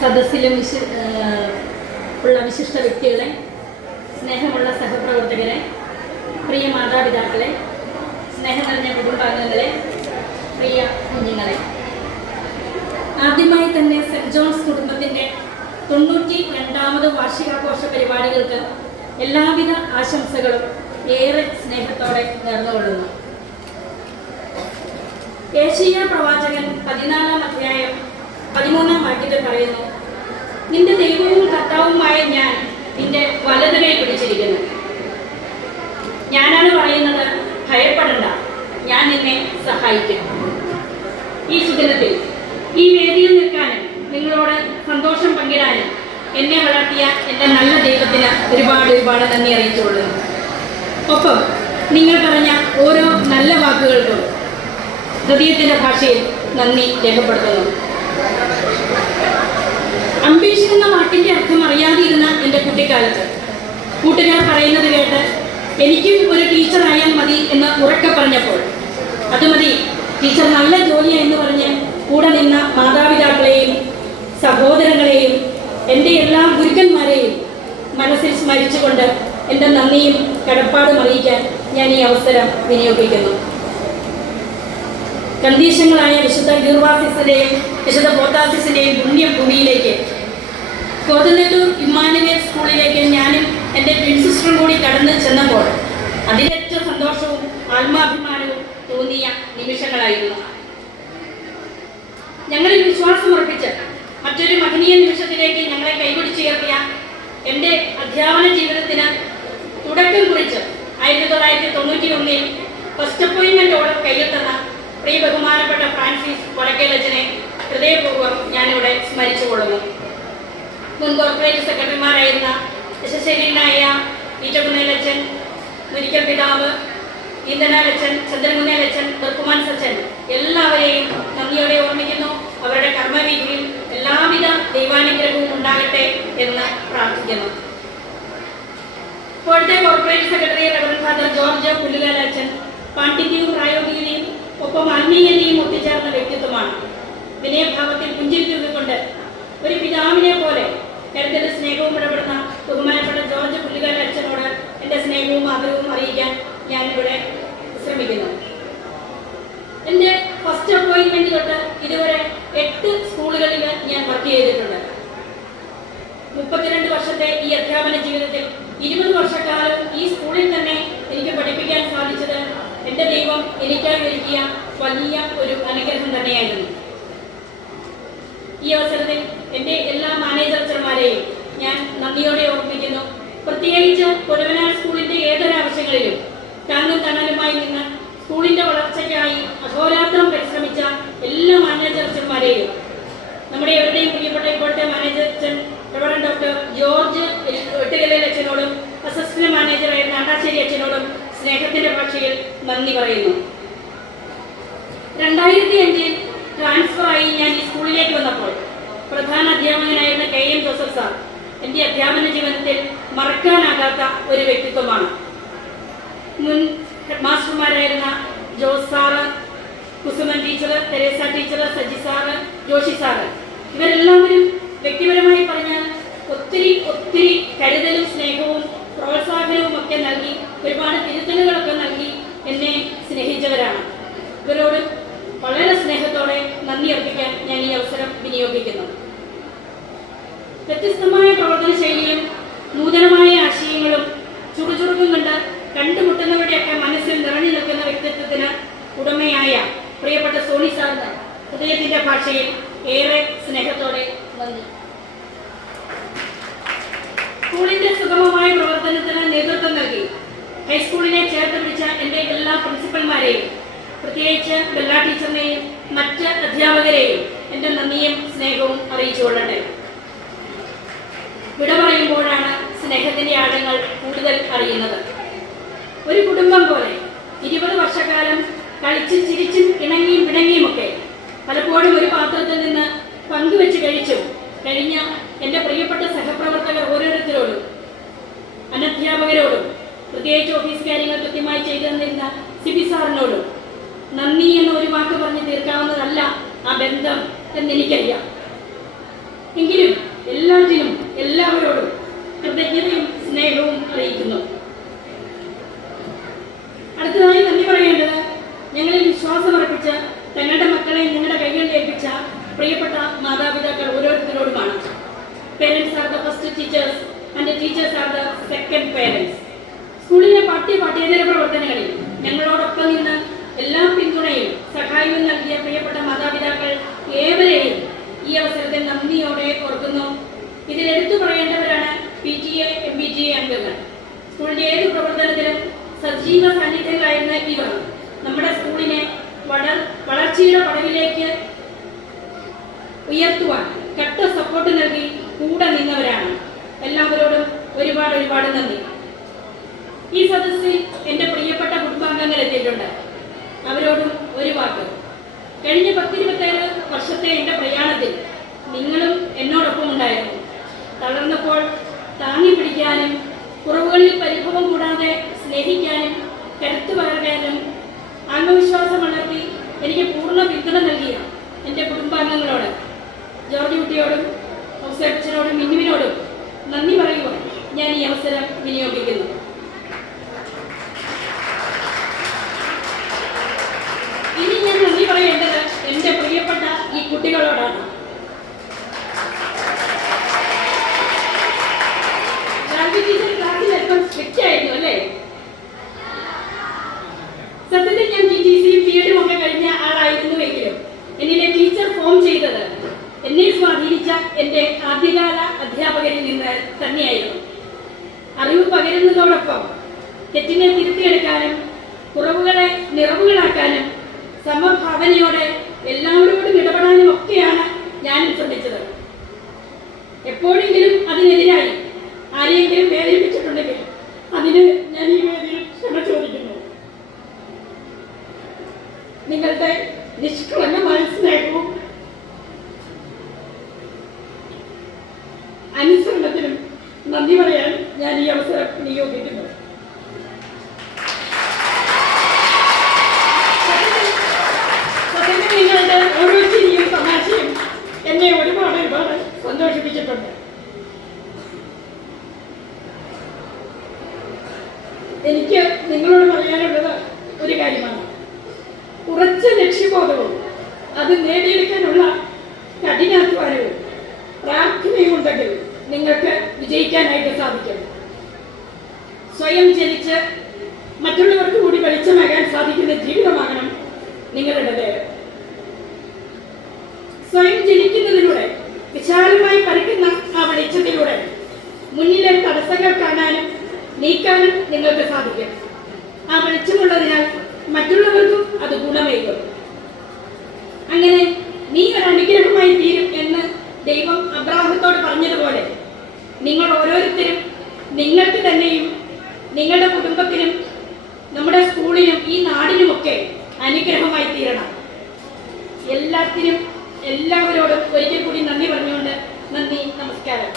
സദസ്സിലും ഉള്ള വിശിഷ്ട വ്യക്തികളെ, സ്നേഹമുള്ള സഹപ്രവർത്തകരെ, പ്രിയ മാതാപിതാക്കളെ, സ്നേഹം നിറഞ്ഞ കുടുംബാംഗങ്ങളെ, പ്രിയ കുഞ്ഞുങ്ങളെ, ആദ്യമായി തന്നെ സെന്റ് ജോൺസ് കുടുംബത്തിൻ്റെ 92ാമത് വാർഷികാഘോഷ പരിപാടികൾക്ക് എല്ലാവിധ ആശംസകളും ഏറെ സ്നേഹത്തോടെ നേർന്നുകൊള്ളുന്നു. ഏശയ്യാ പ്രവാചകൻ 14-ാം അധ്യായം 13-ാം വാക്യത്തിൽ പറയുന്നു, നിന്റെ ദൈവവും കർത്താവുമായ ഞാൻ നിന്റെ വലത് കൈ പിടിച്ചിരിക്കുന്നു. ഞാനാണ് പറയുന്നത്, ഭയപ്പെടണ്ട, ഞാൻ നിന്നെ സഹായിക്കും. ഈ സുദിനത്തിൽ ഈ വേദിയിൽ നിൽക്കാനും നിങ്ങളോട് സന്തോഷം പങ്കിടാനും എന്നെ വളർത്തിയ എൻ്റെ നല്ല ദൈവത്തിന് ഒരുപാട് നന്ദി അറിയിച്ചുകൊള്ളുന്നു. ഒപ്പം നിങ്ങൾ പറഞ്ഞ ഓരോ നല്ല വാക്കുകൾക്കും ഹൃദയത്തിൻ്റെ ഭാഷയിൽ നന്ദി രേഖപ്പെടുത്തുന്നു. അംബീഷൻ എന്ന വാക്കിൻ്റെ അർത്ഥം അറിയാതിരുന്ന എൻ്റെ കുട്ടിക്കാലത്ത് കൂട്ടുകാർ പറയുന്നത് കേട്ട് എനിക്കും ഒരു ടീച്ചറായാൽ മതി എന്ന് ഉറക്കെ പറഞ്ഞപ്പോൾ അത് മതി, ടീച്ചർ നല്ല ജോലിയാണ് എന്ന് പറഞ്ഞ് കൂടെ നിന്ന മാതാപിതാക്കളെയും സഹോദരങ്ങളെയും എൻ്റെ എല്ലാ ഗുരുക്കന്മാരെയും മനസ്സിൽ സ്മരിച്ചുകൊണ്ട് എൻ്റെ നന്ദിയും കടപ്പാടും അറിയിക്കാൻ ഞാൻ ഈ അവസരം വിനിയോഗിക്കുന്നു. കണ്ടീഷങ്ങളായ വിശുദ്ധ ഗീർവാസിസിൻ്റെയും വിശുദ്ധ പോത്താസിസിൻ്റെയും പുണ്യഭൂമിയിലേക്ക് കോതനെല്ലൂർ ഇമ്മാനുവേൽ സ്കൂളിലേക്ക് ഞാനും എൻ്റെ ട്വിൻ സിസ്റ്ററും കൂടി കടന്നു ചെന്നപ്പോൾ അതിലേറ്റവും സന്തോഷവും ആത്മാഭിമാനവും തോന്നിയ നിമിഷങ്ങളായിരുന്നു. ഞങ്ങളിൽ വിശ്വാസമർപ്പിച്ച് മറ്റൊരു മഹനീയ നിമിഷത്തിലേക്ക് ഞങ്ങളെ കൈപിടിച്ചുയർത്തിയ എൻ്റെ അധ്യാപന ജീവിതത്തിന് തുടക്കം കുറിച്ച് 1991 ഫസ്റ്റ് അപ്പോയിൻമെൻ്റ് ഓർഡർ കയ്യെത്തുന്ന പ്രിയ ബഹുമാനപ്പെട്ട ഫ്രാൻസിസ് വടക്കേലച്ചനെ ഹൃദയപൂർവ്വം ഞാനിവിടെ സ്മരിച്ചുകൊള്ളുന്നു. മുൻ കോർപ്പറേറ്റ് സെക്രട്ടറിമാരായിരുന്ന യശശരീരനായ ഈറ്റകുന്നേലച്ചൻ, മുരിക്കൽ പിതാവ്, ഈന്തനാലച്ചൻ, ചന്ദ്രകുന്നേലച്ചൻ, ബർക്കുമാൻ സച്ചൻ, എല്ലാവരെയും നന്ദിയോടെ ഓർമ്മിക്കുന്നു. അവരുടെ കർമ്മവീതിയിൽ എല്ലാവിധ ദൈവാനുഗ്രഹവും ഉണ്ടാകട്ടെ എന്ന് പ്രാർത്ഥിക്കുന്നു. ഇപ്പോഴത്തെ corporate secretary reverend father George പുല്ലുകാലച്ചൻ പാണ്ഡിത്യവും പ്രായോഗികതയും ഒപ്പം ആത്മീയതയും ഒത്തുചേർന്ന വ്യക്തിത്വമാണ്. വിനയഭാവത്തിൽ പുഞ്ചിരിച്ചുകൊണ്ട് ഒരു പിതാവിനെ പോലെ കരുതലും സ്നേഹവും ഇടപെടുന്ന ബഹുമാനപ്പെട്ട ജോർജ് പുല്ലുകാലച്ചനോട് എൻ്റെ സ്നേഹവും ആദരവും അറിയിക്കാൻ ഞാനിവിടെ ശ്രമിക്കുന്നു. എൻ്റെ ഫസ്റ്റ് അപ്പോയിൻമെൻറ്റ് തൊട്ട് ഇതുവരെ 8 സ്കൂളുകളിൽ ഞാൻ വർക്ക് ചെയ്തിട്ടുണ്ട്. 32 വർഷത്തെ ഈ അധ്യാപന ജീവിതത്തിൽ 20 വർഷക്കാലം ഈ സ്കൂളിൽ തന്നെ എനിക്ക് പഠിപ്പിക്കാൻ സാധിച്ചത് എൻ്റെ ദൈവം എനിക്കായി ഒരുക്കിയ വലിയ ഒരു അനുഗ്രഹം തന്നെയായിരുന്നു. ഈ അവസരത്തിൽ എൻ്റെ എല്ലാ മാനേജർമാരെയും ഞാൻ നന്ദിയോടെ ഓർമ്മിക്കുന്നു. പ്രത്യേകിച്ച് കൊടവനാട് സ്കൂളിൻ്റെ ഏതൊരാവശ്യങ്ങളിലും താങ്ങും തണലുമായി നിന്ന് സ്കൂളിൻ്റെ വളർച്ചയ്ക്കായി അഹോരാത്രം പരിശ്രമിച്ച എല്ലാ മാനേജർമാരെയും, നമ്മുടെ എവരുടെയും പ്രിയപ്പെട്ട ഇപ്പോഴത്തെ മാനേജർ റവറൻഡ് ഡോക്ടർ ജോർജ് വെട്ടുകലച്ചനോടും അസിസ്റ്റന്റ് മാനേജറായിരുന്ന അണ്ടാശ്ശേരി അച്ഛനോടും സ്നേഹത്തിൻ്റെ ഭാഷയിൽ നന്ദി പറയുന്നു. 2005 ട്രാൻസ്ഫറായി ഞാൻ ഈ സ്കൂളിലേക്ക് വന്നപ്പോൾ പ്രധാന അധ്യാപകനായിരുന്ന KM ജോസഫ് സാർ എൻ്റെ അധ്യാപന ജീവിതത്തിൽ മറക്കാനാകാത്ത ഒരു വ്യക്തിത്വമാണ്. മുൻ ഹെഡ് മാസ്റ്റർമാരായിരുന്ന Jose sir, Kusuman teacher, Teresa teacher, Saji sir, Joshi sir, ഇവരെല്ലാവരും വ്യക്തിപരമായി പറഞ്ഞാൽ ഒത്തിരി കരുതലും സ്നേഹവും പ്രോത്സാഹനവും ഒക്കെ നൽകി ഒരുപാട് തിരുത്തലുകളൊക്കെ നൽകി എന്നെ സ്നേഹിച്ചവരാണ്. ഇവരോട് വളരെ സ്നേഹത്തോടെ നന്ദി അർപ്പിക്കാൻ ഞാൻ ഈ അവസരം വിനിയോഗിക്കുന്നു. വ്യത്യസ്തമായ പ്രവർത്തന ശൈലിയും നൂതനമായ ആശയങ്ങളും ചുറുചുറുക്കും കൊണ്ട് കണ്ടുമുട്ടുന്നവരുടെയൊക്കെ മനസ്സിൽ നിറഞ്ഞു നിൽക്കുന്ന വ്യക്തിത്വത്തിന് ഉടമയായ പ്രിയപ്പെട്ട സോണി സാറിന് ഹൃദയത്തിൻ്റെ ഭാഷയിൽ ഏറെ സ്നേഹത്തോടെ നന്ദി. സ്കൂളിൻ്റെ സുഗമമായ പ്രവർത്തനത്തിന് നേതൃത്വം നൽകി ഹൈസ്കൂളിനെ ചേർത്ത് പിടിച്ച എൻ്റെ എല്ലാ പ്രിൻസിപ്പൽമാരെയും, പ്രത്യേകിച്ച് ബെല്ല ടീച്ചറിനെയും മറ്റ് അധ്യാപകരെയും എൻ്റെ നന്ദിയും സ്നേഹവും അറിയിച്ചുകൊള്ളട്ടെ. വിട പറയുമ്പോഴാണ് സ്നേഹത്തിൻ്റെ ആഴങ്ങൾ കൂടുതൽ അറിയുന്നത്. ഒരു കുടുംബം പോലെ 20 വർഷക്കാലം കളിച്ചും ചിരിച്ചും ഇണങ്ങിയും പിണങ്ങിയുമൊക്കെ പലപ്പോഴും ഒരു പാത്രത്തിൽ നിന്ന് പങ്കുവെച്ച് കഴിഞ്ഞ എൻ്റെ പ്രിയപ്പെട്ട സഹപ്രവർത്തകർ ഓരോരുത്തരോടും, അനധ്യാപകരോടും, പ്രത്യേകിച്ച് ഓഫീസ് കാര്യങ്ങൾ കൃത്യമായി ചെയ്തു തന്നിരുന്ന സിബി സാറിനോടും നന്ദി എന്ന ഒരു വാക്ക് പറഞ്ഞ് തീർക്കാവുന്നതല്ല ആ ബന്ധം എന്നെനിക്കറിയാം. എങ്കിലും എല്ലാത്തിനും എല്ലാവരോടും കൃതജ്ഞതയും സ്നേഹവും അറിയിക്കുന്നു. അടുത്തതായി നന്ദി പറയേണ്ടത് ഞങ്ങളിൽ വിശ്വാസമർപ്പിച്ച് തങ്ങളുടെ മക്കളെ ഞങ്ങളുടെ കൈകളിൽ ഏൽപ്പിച്ച പ്രിയപ്പെട്ട മാതാപിതാക്കൾ ഓരോരുത്തരോടുമാണ്. Parents are the first teachers and teachers are the second parents. സ്കൂളിലെ പാഠ്യേതര പ്രവർത്തനങ്ങളിൽ ഞങ്ങളോടൊപ്പം നിന്ന് എല്ലാ പിന്തുണയും സഹായവും നൽകിയ പ്രിയപ്പെട്ട മാതാപിതാക്കൾ ഏവരെയും ഈ അവസരത്തിൽ നന്ദിയോടെ ഓർക്കുന്നു. ഇതിൽ എടുത്തു പറയേണ്ടവരാണ് PTA MPTA അംഗങ്ങൾ. സ്കൂളിന്റെ ഏത് പ്രവർത്തനത്തിലും സജീവ സാന്നിധ്യങ്ങളായിരുന്ന ഇവർ നമ്മുടെ സ്കൂളിനെ വളർച്ചയുടെ പടവിലേക്ക് ഉയർത്തുവാൻ കട്ട സപ്പോർട്ട് നൽകി കൂടെ നിന്നവരാണ്. എല്ലാവരോടും ഒരുപാട് നന്ദി. ഈ സദസ്സിൽ എൻ്റെ പ്രിയപ്പെട്ട കുടുംബാംഗങ്ങൾ എത്തിയിട്ടുണ്ട്. അവരോടും ഒരു വാക്ക്. കഴിഞ്ഞ 10-27 വർഷത്തെ എൻ്റെ പ്രയാണത്തിൽ നിങ്ങളും എന്നോടൊപ്പം ഉണ്ടായിരുന്നു. തളർന്നപ്പോൾ താങ്ങി പിടിക്കാനും കുറവുകളിൽ പരിഭവം കൂടാതെ സ്നേഹിക്കാനും കരുത്തു പകരാനും ആത്മവിശ്വാസം വളർത്തി എനിക്ക് പൂർണ്ണ പിന്തുണ നൽകിയ എൻ്റെ കുടുംബാംഗങ്ങളോട്, ജോർജ് കുട്ടിയോടും ഔസേപ്പച്ചനോടും മിന്നുവിനോടും നന്ദി പറയുവാൻ ഞാൻ ഈ അവസരം വിനിയോഗിക്കുന്നു. ഇനി ഞാൻ നന്ദി പറയേണ്ടത് എൻ്റെ പ്രിയപ്പെട്ട ഈ കുട്ടികളോടാണ്. ക്ലാസ്സിൽ അല്പം സ്ട്രിക്റ്റ് ആയിരുന്നു അല്ലേ? സത്യത്തിൽ ഞാൻ TTC PED ഒക്കെ കഴിഞ്ഞ ആളായിരുന്നുവെങ്കിലും എന്നിലെ ടീച്ചർ ഫോം ചെയ്തത് എന്നെ സ്വാധീനിച്ച എൻ്റെ ആദ്യകാല അധ്യാപകരിൽ നിന്ന് തന്നെയായിരുന്നു. അറിവ് പകരുന്നതോടൊപ്പം തെറ്റിനെ തിരുത്തിയെടുക്കാനും കുറവുകളെ നിറവുകളാക്കാനും സമഭാവനയോടെ എല്ലാവരോടും ഇടപെടാനും ഒക്കെയാണ് ഞാൻ ശ്രമിച്ചത്. എപ്പോഴെങ്കിലും അതിനെതിരായി ആരെയെങ്കിലും വേദനിപ്പിച്ചിട്ടുണ്ടെങ്കിൽ അതിന് ഞാൻ ഈ വേദിയിൽ ക്ഷമ ചോദിക്കുന്നു. നിങ്ങളുടെ നിഷ്കളങ്കമായ സ്നേഹവും അനുസരണത്തിനും നന്ദി പറയാൻ ഞാൻ ഈ അവസരം വിനിയോഗിക്കുന്നു. നിങ്ങളുടെ ഓരോ ചിരിയും തമാശയും എന്നെ ഒരുപാട് സന്തോഷിപ്പിച്ചിട്ടുണ്ട്. എനിക്ക് നിങ്ങളോട് പറയാനുള്ളത് ഒരു കാര്യമാണ്. ഉറച്ച ലക്ഷ്യബോധവും അത് നേടിയെടുക്കാനുള്ള കഠിനാധ്വാനവും പ്രാർത്ഥനയും ഉണ്ടെങ്കിൽ നിങ്ങൾക്ക് വിജയിക്കാനായിട്ട് സാധിക്കും. സ്വയം ജനിച്ച് മറ്റുള്ളവർക്ക് കൂടി വെളിച്ചമാകാൻ സാധിക്കുന്ന ജീവിതമാകണം നിങ്ങളുടേത്. സ്വയം ജനിക്കുന്നതിലൂടെ വിശാലമായി പരക്കുന്ന ആ വെളിച്ചത്തിലൂടെ മുന്നിലെ തടസ്സങ്ങൾ കാണാനും നീക്കാനും നിങ്ങൾക്ക് സാധിക്കും. ആ വെളിച്ചമുള്ളതിനാൽ മറ്റുള്ളവർക്കും അത് ഗുണമേകും. അങ്ങനെ നീ ഒരു അനുഗ്രഹമായി തീരും എന്ന് ദൈവം അബ്രാഹത്തോട് പറഞ്ഞതുപോലെ നിങ്ങൾ ഓരോരുത്തരും നിങ്ങൾക്ക് തന്നെയും നിങ്ങളുടെ കുടുംബത്തിനും നമ്മുടെ സ്കൂളിനും ഈ നാടിനുമൊക്കെ അനുഗ്രഹമായി തീരണം. എല്ലാവരോടും ഒരിക്കൽ കൂടി നന്ദി പറഞ്ഞുകൊണ്ട് നന്ദി, നമസ്കാരം.